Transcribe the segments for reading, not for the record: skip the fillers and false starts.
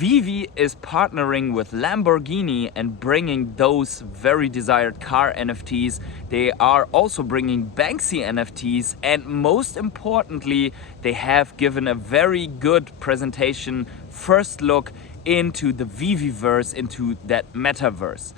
Veve is partnering with Lamborghini and bringing those very desired car NFTs. They are also bringing Banksy NFTs, and most importantly, they have given a very good presentation, first look into the Veveverse, into that metaverse.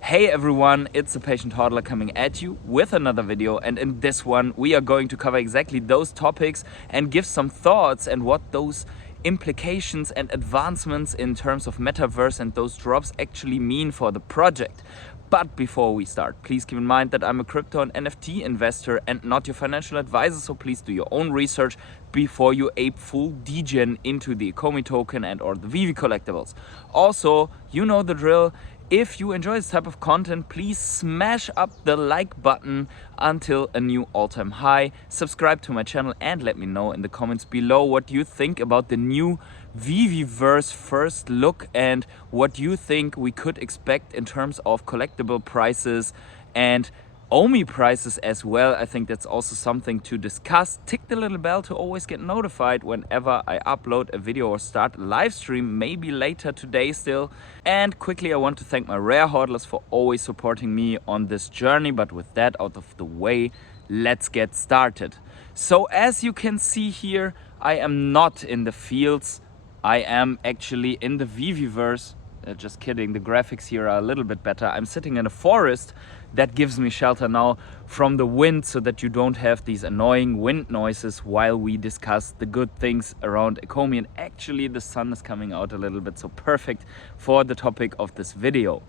Hey everyone, it's the Patient Hodler coming at you with another video, and in this one we are going to cover exactly those topics and give some thoughts and what those implications and advancements in terms of metaverse and those drops actually mean for the project. But before we start, please keep in mind that I'm a crypto and NFT investor and not your financial advisor, so please do your own research before you ape full degen into the Ecomi token and or the Veve collectibles. Also, you know the drill. If you enjoy this type of content, please smash up the like button until a new all-time high. Subscribe to my channel and let me know in the comments below what you think about the new Veveverse first look and what you think we could expect in terms of collectible prices and Omi prices as well. I think that's also something to discuss. Tick the little bell to always get notified whenever I upload a video or start a live stream, maybe later today still. And quickly, I want to thank my rare hodlers for always supporting me on this journey. But with that out of the way, let's get started. So as you can see here, I am not in the fields. I am actually in the Veveverse. Just kidding, the graphics here are a little bit better. I'm sitting in a forest that gives me shelter now from the wind so that you don't have these annoying wind noises while we discuss the good things around Ecomi. And actually the sun is coming out a little bit, so perfect for the topic of this video.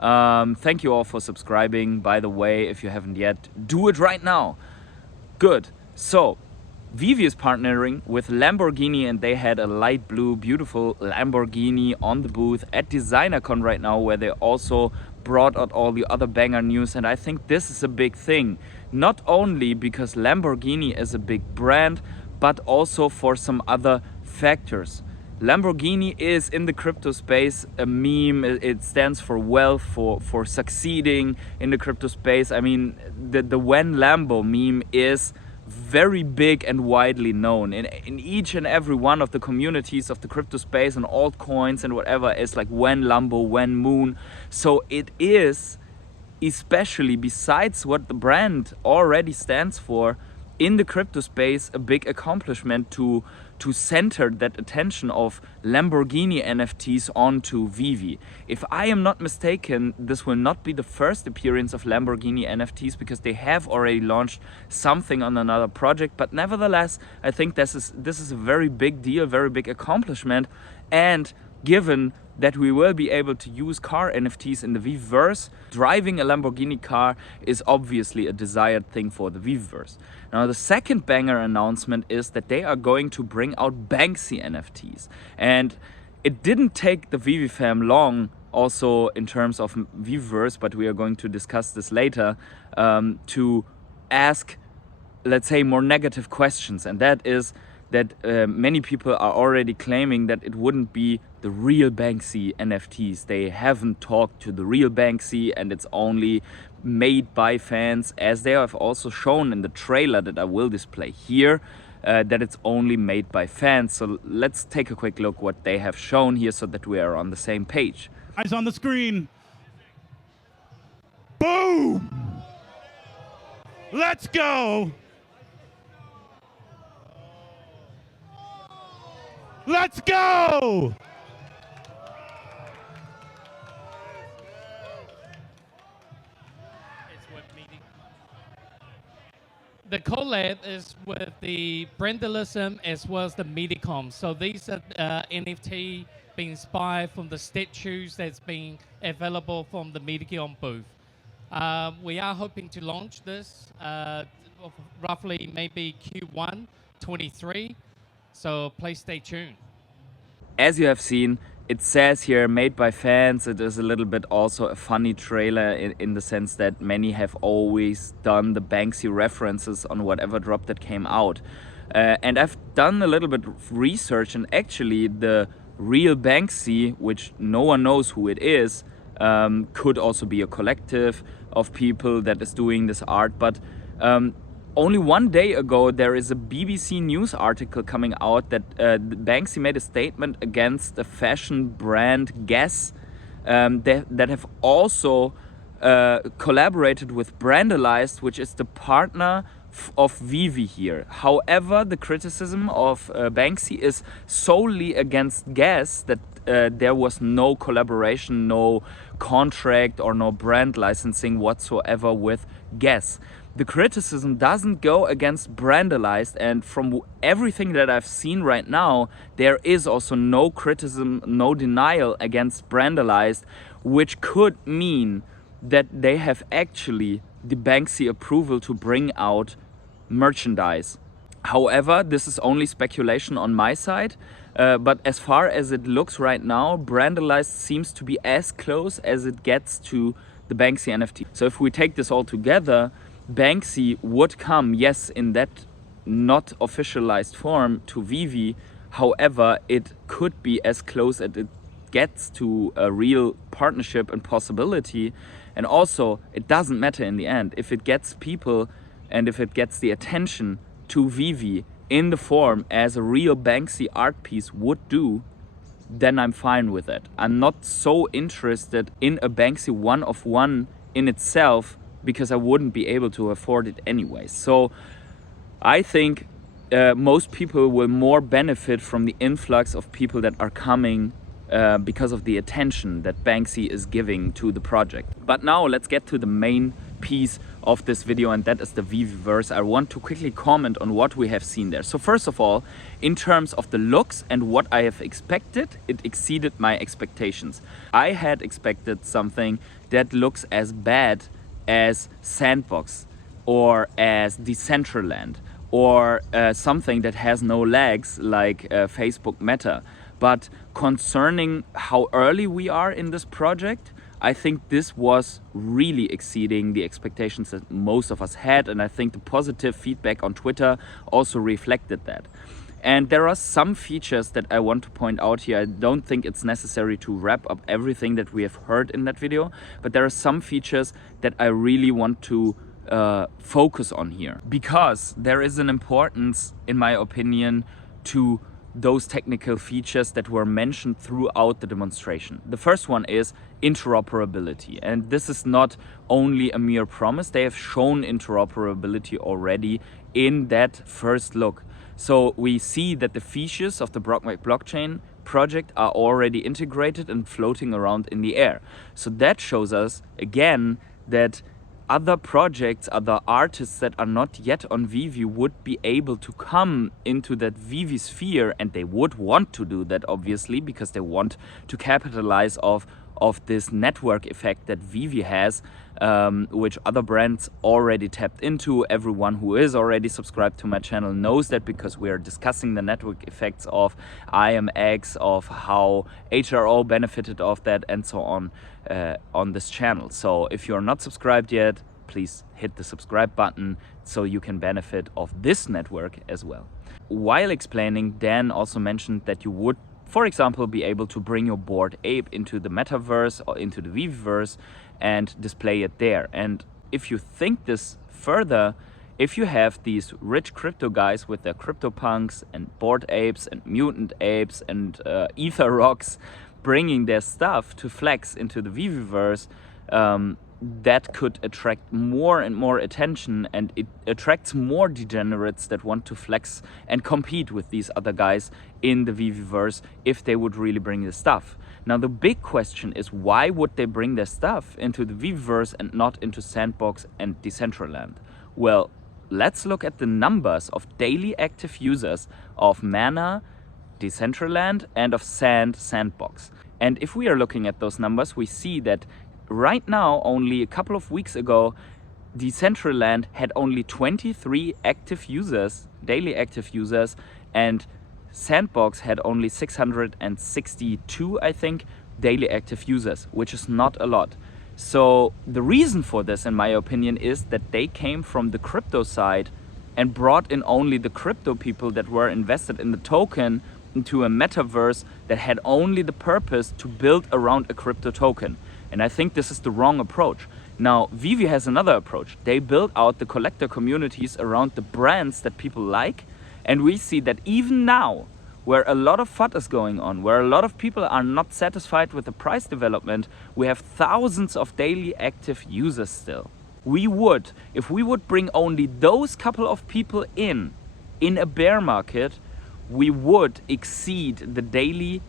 Thank you all for subscribing. By the way, if you haven't yet, do it right now. Good. So Veve is partnering with Lamborghini and they had a light blue, beautiful Lamborghini on the booth at DesignerCon right now, where they also brought out all the other banger news. And I think this is a big thing, not only because Lamborghini is a big brand, but also for some other factors. Lamborghini is in the crypto space a meme. It stands for wealth, for succeeding in the crypto space. I mean, the when Lambo meme is very big and widely known in each and every one of the communities of the crypto space and altcoins and whatever. Is like when Lambo, when Moon. So it is, especially besides what the brand already stands for in the crypto space, a big accomplishment to center that attention of Lamborghini NFTs onto Veve. If I am not mistaken, this will not be the first appearance of Lamborghini NFTs, because they have already launched something on another project. But nevertheless, I think this is a very big deal, very big accomplishment. And given that we will be able to use car NFTs in the Veveverse, driving a Lamborghini car is obviously a desired thing for the Veveverse. Now the second banger announcement is that they are going to bring out Banksy NFTs. And it didn't take the Veve fam long, also in terms of Veveverse, but we are going to discuss this later, to ask, let's say, more negative questions. And that is that many people are already claiming that it wouldn't be the real Banksy NFTs. They haven't talked to the real Banksy and it's only made by fans, as they have also shown in the trailer that I will display here, that it's only made by fans. So let's take a quick look what they have shown here so that we are on the same page. Eyes on the screen. Boom! Let's go! Let's go! The collab is with the Brandalism as well as the Medicom. So these are NFT being inspired from the statues that's been available from the Medicom booth. We are hoping to launch this roughly maybe Q1 23. So please stay tuned. As you have seen, it says here made by fans. It is a little bit also a funny trailer in the sense that many have always done the Banksy references on whatever drop that came out. And I've done a little bit of research, and actually the real Banksy, which no one knows who it is, could also be a collective of people that is doing this art. But only one day ago, there is a BBC News article coming out that Banksy made a statement against the fashion brand Guess that have also collaborated with Brandalized, which is the partner of Veve here. However, the criticism of Banksy is solely against Guess, that there was no collaboration, no contract or no brand licensing whatsoever with Guess. The criticism doesn't go against Brandalized, and from everything that I've seen right now, there is also no criticism, no denial against Brandalized, which could mean that they have actually the Banksy approval to bring out merchandise. However, this is only speculation on my side, but as far as it looks right now, Brandalized seems to be as close as it gets to the Banksy NFT. So if we take this all together, Banksy would come, yes, in that not officialized form to Veve. However, it could be as close as it gets to a real partnership and possibility. And also, it doesn't matter in the end. If it gets people and if it gets the attention to Veve in the form as a real Banksy art piece would do, then I'm fine with it. I'm not so interested in a Banksy one-of-one in itself, because I wouldn't be able to afford it anyway. So I think most people will more benefit from the influx of people that are coming because of the attention that Banksy is giving to the project. But now let's get to the main piece of this video, and that is the Veveverse. I want to quickly comment on what we have seen there. So first of all, in terms of the looks and what I have expected, it exceeded my expectations. I had expected something that looks as bad as Sandbox or as Decentraland or something that has no legs like Facebook Meta. But concerning how early we are in this project, I think this was really exceeding the expectations that most of us had, and I think the positive feedback on Twitter also reflected that. And there are some features that I want to point out here. I don't think it's necessary to wrap up everything that we have heard in that video, but there are some features that I really want to focus on here, because there is an importance, in my opinion, to those technical features that were mentioned throughout the demonstration. The first one is interoperability, and this is not only a mere promise. They have shown interoperability already in that first look. So we see that the features of the blockchain project are already integrated and floating around in the air. So that shows us again that other projects, other artists that are not yet on Veve would be able to come into that Veve sphere, and they would want to do that obviously, because they want to capitalize of this network effect that Veve has, which other brands already tapped into. Everyone who is already subscribed to my channel knows that, because we are discussing the network effects of IMX, of how HRO benefited of that, and so on this channel. So if you're not subscribed yet, please hit the subscribe button so you can benefit of this network as well. While explaining, Dan also mentioned that you would, for example, be able to bring your Bored Ape into the Metaverse or into the Veveverse and display it there. And if you think this further, if you have these rich crypto guys with their CryptoPunks and Bored Apes and Mutant Apes and Ether Rocks bringing their stuff to flex into the Veveverse, that could attract more and more attention, and it attracts more degenerates that want to flex and compete with these other guys in the Veveverse if they would really bring the stuff. Now the big question is, why would they bring their stuff into the Veveverse and not into Sandbox and Decentraland? Well, let's look at the numbers of daily active users of Mana, Decentraland, and of Sandbox. And if we are looking at those numbers, we see that right now, only a couple of weeks ago, Decentraland had only 23 active users, daily active users, and Sandbox had only 662, I think, daily active users, which is not a lot. So the reason for this, in my opinion, is that they came from the crypto side and brought in only the crypto people that were invested in the token into a metaverse that had only the purpose to build around a crypto token. And I think this is the wrong approach. Now, Veve has another approach. They build out the collector communities around the brands that people like. And we see that even now, where a lot of FUD is going on, where a lot of people are not satisfied with the price development, we have thousands of daily active users still. If we would bring only those couple of people in a bear market, we would exceed the daily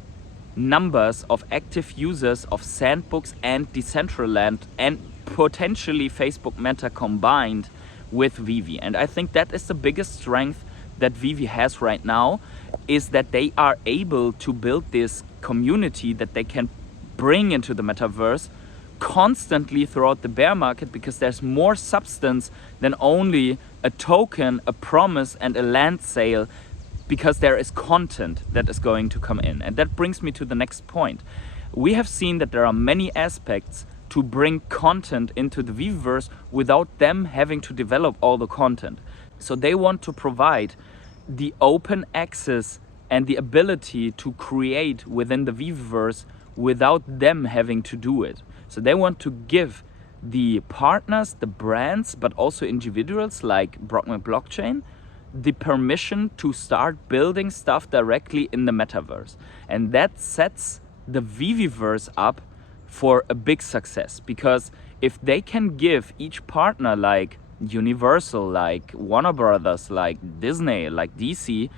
numbers of active users of Sandbox and Decentraland and potentially Facebook Meta combined with Veve. And I think that is the biggest strength that Veve has right now, is that they are able to build this community that they can bring into the metaverse constantly throughout the bear market, because there's more substance than only a token, a promise and a land sale, because there is content that is going to come in. And that brings me to the next point. We have seen that there are many aspects to bring content into the Veveverse without them having to develop all the content. So they want to provide the open access and the ability to create within the Veveverse without them having to do it. So they want to give the partners, the brands, but also individuals like Brockman Blockchain, the permission to start building stuff directly in the metaverse. And that sets the Veveverse up for a big success, because if they can give each partner like Universal, like Warner Brothers, like Disney, like DC,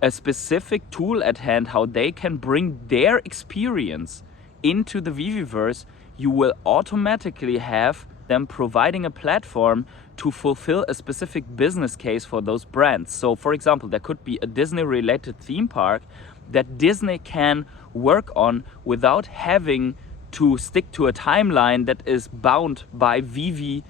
a specific tool at hand how they can bring their experience into the Veveverse, you will automatically have them providing a platform to fulfill a specific business case for those brands. So for example, there could be a Disney related theme park that Disney can work on without having to stick to a timeline that is bound by Veve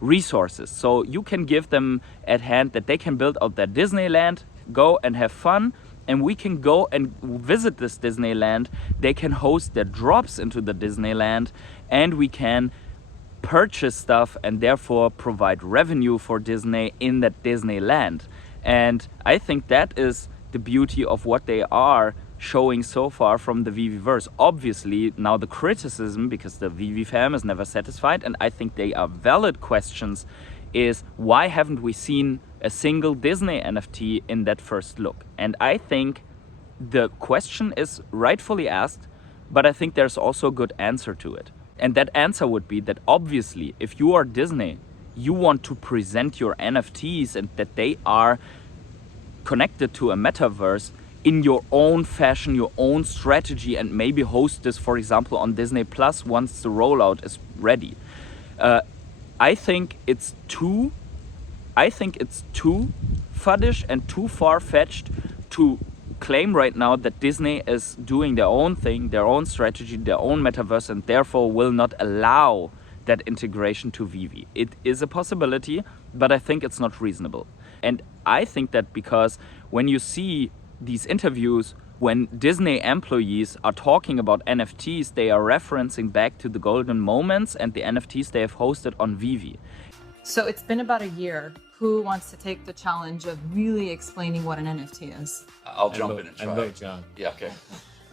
resources. So you can give them at hand that they can build out their Disneyland, go and have fun, and we can go and visit this Disneyland. They can host their drops into the Disneyland, and we can purchase stuff and therefore provide revenue for Disney in that Disneyland. And I think that is the beauty of what they are showing so far from the Veveverse. Obviously now the criticism, because the Veve fam is never satisfied, and I think they are valid questions, is why haven't we seen a single Disney NFT in that first look? And I think the question is rightfully asked, but I think there's also a good answer to it. And that answer would be that obviously if you are Disney, you want to present your NFTs and that they are connected to a metaverse in your own fashion, your own strategy, and maybe host this, for example, on Disney Plus once the rollout is ready. I think it's too fuddish and too far-fetched to claim right now that Disney is doing their own thing, their own strategy, their own metaverse, and therefore will not allow that integration to Veve. It is a possibility, but I think it's not reasonable. And I think that because when you see these interviews, when Disney employees are talking about NFTs, they are referencing back to the golden moments and the NFTs they have hosted on Veve. So it's been about a year. Who wants to take the challenge of really explaining what an NFT is? I'll jump in and try. vote John. Yeah, okay.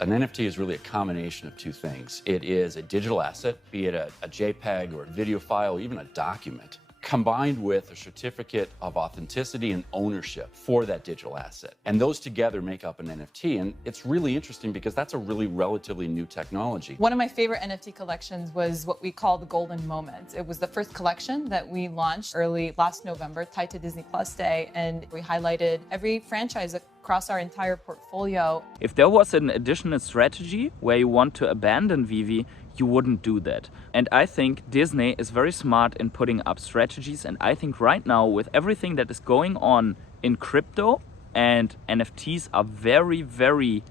An NFT is really a combination of two things. It is a digital asset, be it a JPEG or a video file, or even a document, combined with a certificate of authenticity and ownership for that digital asset. And those together make up an NFT. And it's really interesting because that's a really relatively new technology. One of my favorite NFT collections was what we call the Golden Moments. It was the first collection that we launched early last November, tied to Disney Plus Day. And we highlighted every franchise across our entire portfolio. If there was an additional strategy where you want to abandon Veve, you wouldn't do that. And I think Disney is very smart in putting up strategies. And I think right now, with everything that is going on in crypto, and NFTs are very, very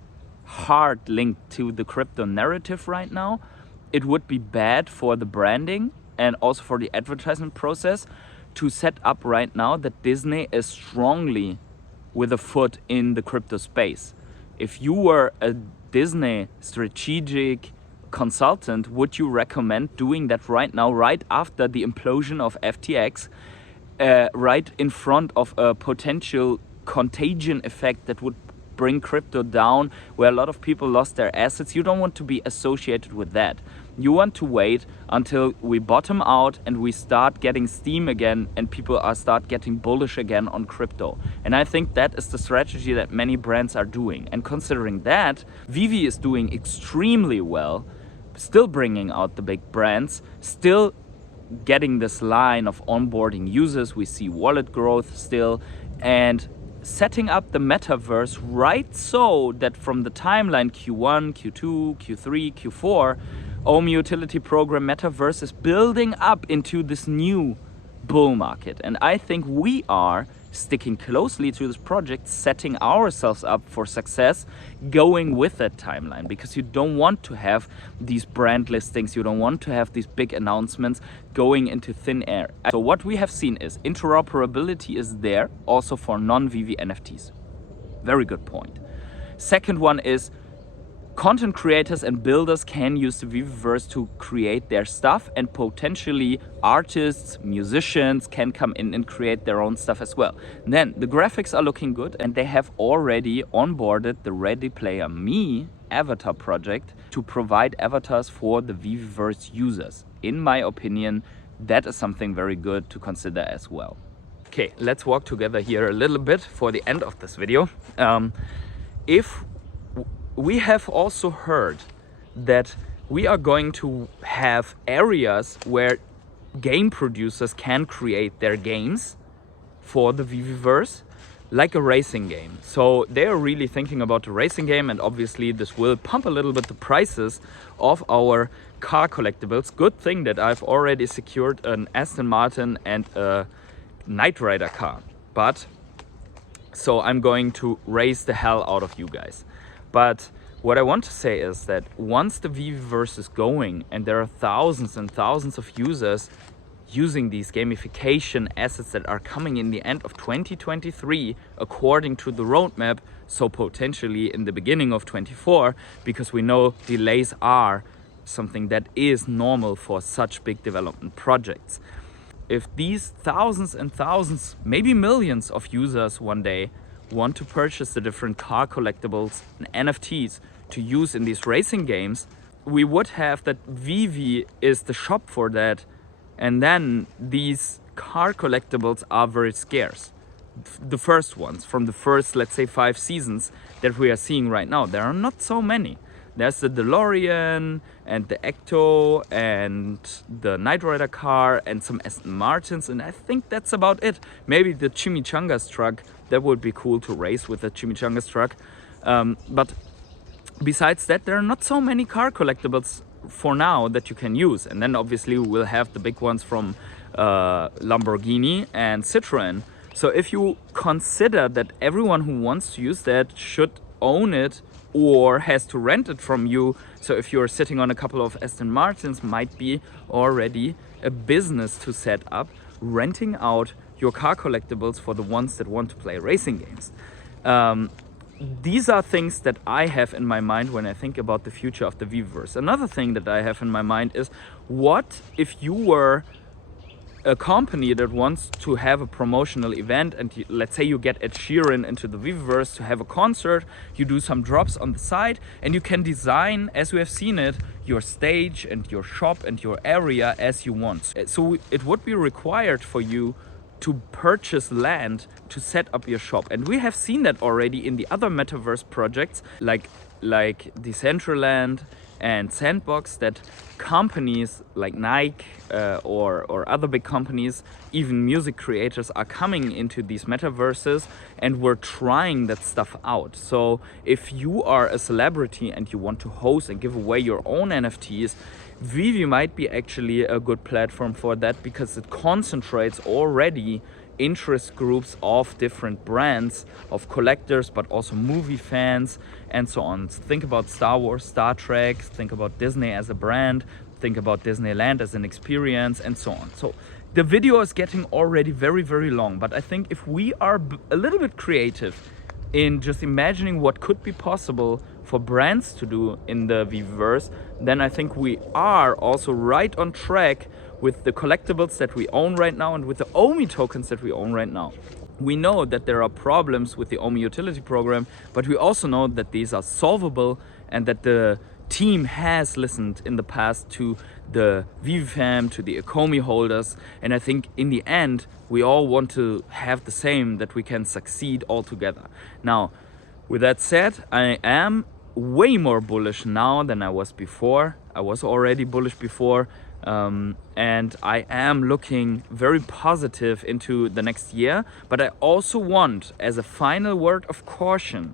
hard linked to the crypto narrative right now, it would be bad for the branding and also for the advertisement process to set up right now that Disney is strongly with a foot in the crypto space. If you were a Disney strategic consultant, would you recommend doing that right now, right after the implosion of FTX, right in front of a potential contagion effect that would bring crypto down, where a lot of people lost their assets. You don't want to be associated with that. You want to wait until we bottom out and we start getting steam again and people start getting bullish again on crypto. And I think that is the strategy that many brands are doing. And considering that, Veve is doing extremely well, still bringing out the big brands, still getting this line of onboarding users. We see wallet growth still, and setting up the metaverse right so that from the timeline Q1, Q2, Q3, Q4, Omi utility program Metaverse is building up into this new bull market. And I think we are sticking closely to this project, setting ourselves up for success, going with that timeline, because you don't want to have these brand listings, you don't want to have these big announcements going into thin air. So what we have seen is interoperability is there also for non-Veve NFTs. Very good point. Second one is content creators and builders can use the Veveverse to create their stuff, and potentially artists, musicians can come in and create their own stuff as well. And then the graphics are looking good, and they have already onboarded the Ready Player Me avatar project to provide avatars for the Veveverse users. In my opinion, that is something very good to consider as well. Okay, let's walk together here a little bit for the end of this video. We have also heard that we are going to have areas where game producers can create their games for the Veveverse, like a racing game. So they are really thinking about a racing game, and obviously this will pump a little bit the prices of our car collectibles. Good thing that I've already secured an Aston Martin and a Knight Rider car. So I'm going to race the hell out of you guys. But what I want to say is that once the Veveverse is going and there are thousands and thousands of users using these gamification assets that are coming in the end of 2023 according to the roadmap, so potentially in the beginning of 24, because we know delays are something that is normal for such big development projects. If these thousands and thousands, maybe millions of users one day want to purchase the different car collectibles and NFTs to use in these racing games, we would have that Veve is the shop for that, and then these car collectibles are very scarce. The first ones from the first, let's say, 5 seasons that we are seeing right now, there are not so many. There's the DeLorean and the Ecto and the Knight Rider car and some Aston Martins, and I think that's about it. Maybe the Chimichangas truck, that would be cool to race with the Chimichangas truck. But besides that, there are not so many car collectibles for now that you can use. And then obviously we will have the big ones from Lamborghini and Citroën. So if you consider that everyone who wants to use that should own it or has to rent it from you, so if you're sitting on a couple of Aston Martins, might be already a business to set up, renting out your car collectibles for the ones that want to play racing games. These are things that I have in my mind when I think about the future of the Veveverse. Another thing that I have in my mind is, what if you were a company that wants to have a promotional event, and let's say you get Ed Sheeran into the Veveverse to have a concert, you do some drops on the side, and you can design, as we have seen it, your stage and your shop and your area as you want. So it would be required for you to purchase land to set up your shop. And we have seen that already in the other metaverse projects like Decentraland and Sandbox, that companies like Nike or other big companies, even music creators, are coming into these metaverses and we're trying that stuff out. So if you are a celebrity and you want to host and give away your own NFTs, Veve might be actually a good platform for that, because it concentrates already interest groups of different brands, of collectors, but also movie fans and so on. So think about Star Wars, Star Trek, think about Disney as a brand, think about Disneyland as an experience, and so on. So the video is getting already very, very long, but I think if we are a little bit creative in just imagining what could be possible for brands to do in the Veveverse, then I think we are also right on track with the collectibles that we own right now and with the Omi tokens that we own right now. We know that there are problems with the Omi utility program, but we also know that these are solvable and that the team has listened in the past to the Veve fam, to the Ecomi holders. And I think in the end, we all want to have the same, that we can succeed all together. Now, with that said, I am way more bullish now than I was before. I was already bullish before. And I am looking very positive into the next year, but I also want, as a final word of caution,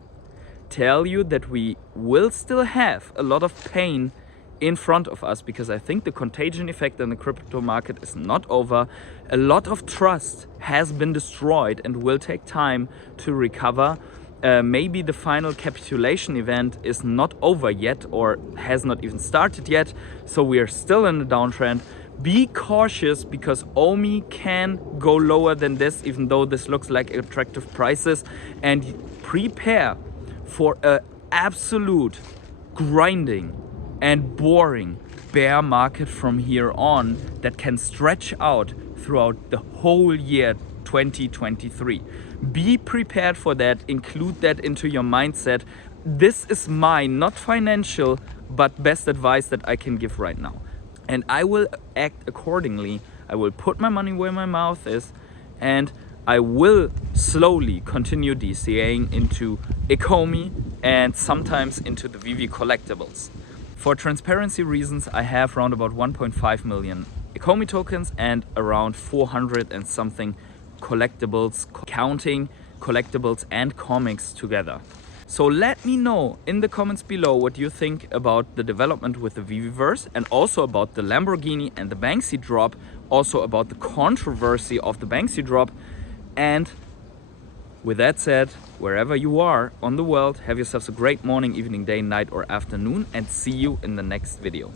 tell you that we will still have a lot of pain in front of us, because I think the contagion effect in the crypto market is not over. A lot of trust has been destroyed and will take time to recover. Maybe the final capitulation event is not over yet or has not even started yet, so we are still in a downtrend. Be cautious, because Omi can go lower than this, even though this looks like attractive prices, and prepare for an absolute grinding and boring bear market from here on that can stretch out throughout the whole year 2023. Be prepared for that, include that into your mindset. This is my, not financial, but best advice that I can give right now. And I will act accordingly. I will put my money where my mouth is, and I will slowly continue DCAing into Ecomi and sometimes into the Veve collectibles. For transparency reasons, I have around about 1.5 million Ecomi tokens and around 400 and something collectibles, counting collectibles and comics together. So let me know in the comments below what you think about the development with the Veveverse, and also about the Lamborghini and the Banksy drop, also about the controversy of the Banksy drop. And with that said, wherever you are on the world, have yourselves a great morning, evening, day, night or afternoon, and see you in the next video.